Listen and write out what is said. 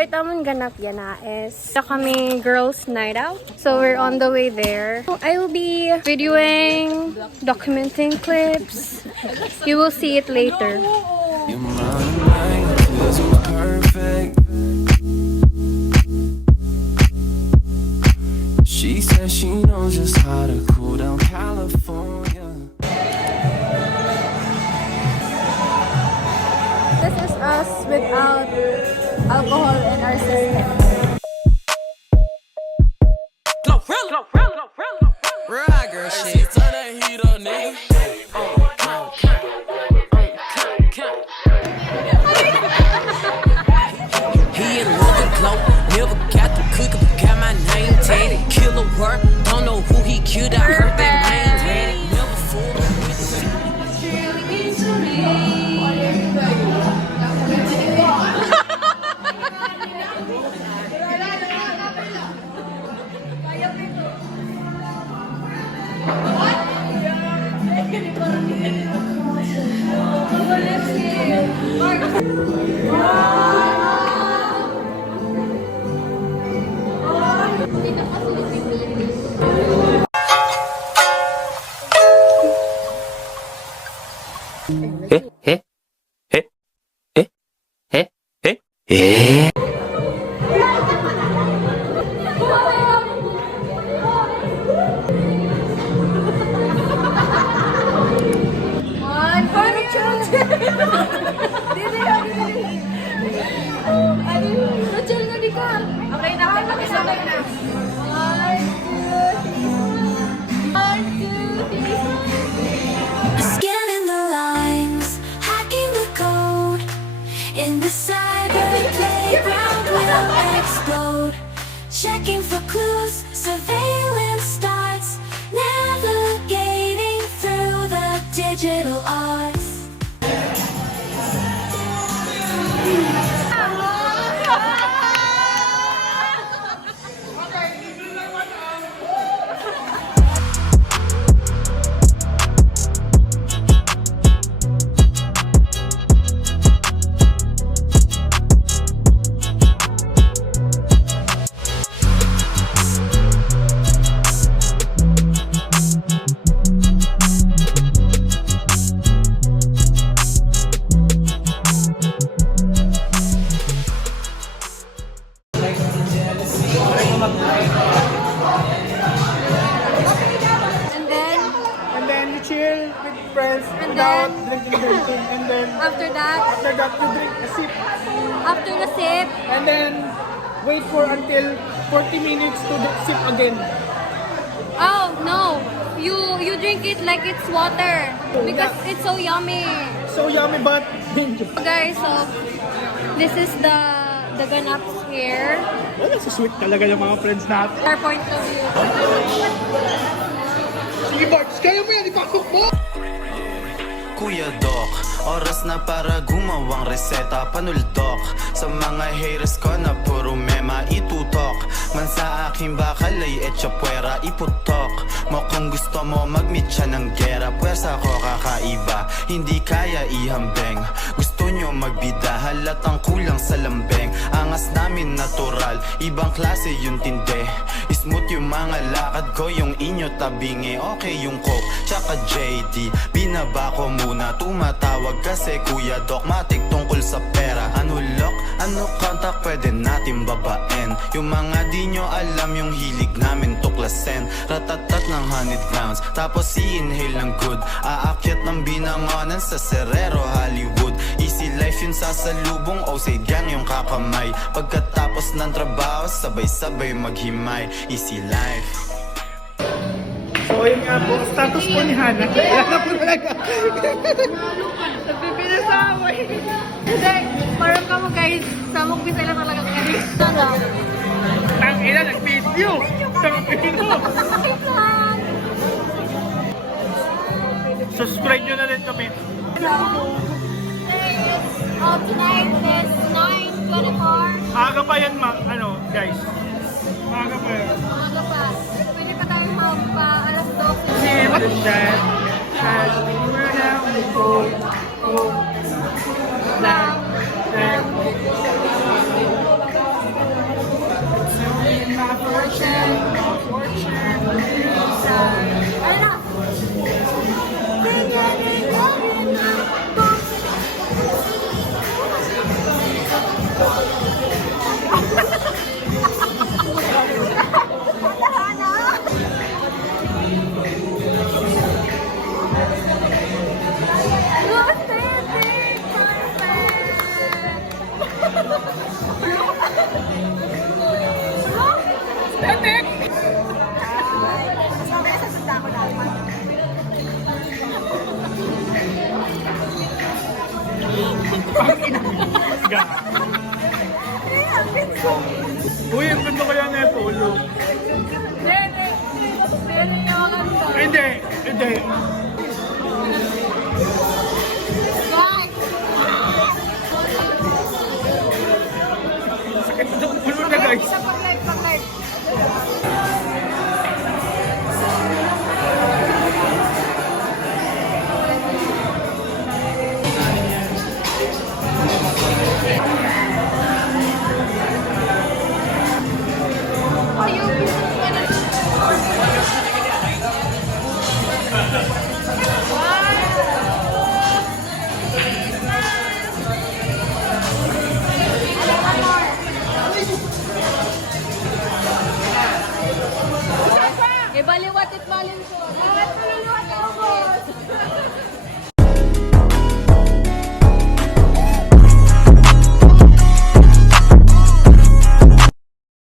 itamon ganap yana is kami girls night out. So we're on the way there. I will be videoing, documenting clips. You will see it later. Your mind feels perfect. She says she knows just how to cool down California. This is us without alcohol in our system. Right, girl, shit. Turn that heat up, nigga. He in love with glow, never got the cook, but got my name tatted. Killer work, don't know who he killed, I heard that man ready. Never fool Okay na, mag-isabay na. 1, 2, 3. Scanning the lines, hacking the code. In the cyber playground will explode. Checking for clues, surveillance starts. Navigating through the digital arts. And then you chill with friends And without then- drinking. And then After that, after that you drink a sip. after the sip, And then wait for until 40 minutes to sip again. oh no, you drink it like it's water because it's so yummy. So yummy but dangerous. Guys, so this is the ganaps here. Wala sa sweet talaga yung mga friends natin. Our point of view. Sige Barts, kaya mo yan, ipasok mo! Kuya Doc, oras na para gumawang reseta panuldok. Sa mga haters ko na puro mema itutok. Man sa aking bakal ay etcha puwera iputok. Mo kung gusto mo mag-meet siya ng gera, puwersa ko kakaiba, hindi kaya ihambeng. Gusto nyo magbida, halatang kulang sa lambeng. Angas namin natural, ibang klase yung tinde. Smooth yung mga lakad ko, yung inyo tabingi. Okay yung coke, tsaka JD, binaba ko muna, tumatawag kasi Kuya Doc matik tungkol sa pera. Ano lock, ano contact, pwede natin babaen. Yung mga di nyo alam yung hilig namin tuklasen. Ratatat ng honeyed grounds, tapos i-inhale ng good. Aakyat ng binangonan sa Serrero, Hollywood. Easy life yun sa salubong, Osade gang yung kakamay. Pagkatapos ng trabaho, sabay-sabay maghimay. Easy life. So yun nga po, status po ni Hana. Wala na po talaga. Nagpipinasaway. Kasi parang kamo guys, samok bisa lang talaga kami. Sana. Tangina, nag-video. Tangina. Subscribe nyo na rin kami. Tonight is 9:24. Maaga pa yan, guys. Maaga pa yan. Maaga pa. Pwede pa tayo pa alas 12. See what is that? As we were now, we go, Uy, ang ganda kaya na ito, ulo. Hindi, hindi. Sakit ng ulo na guys. Eh, baliwat at balin ko.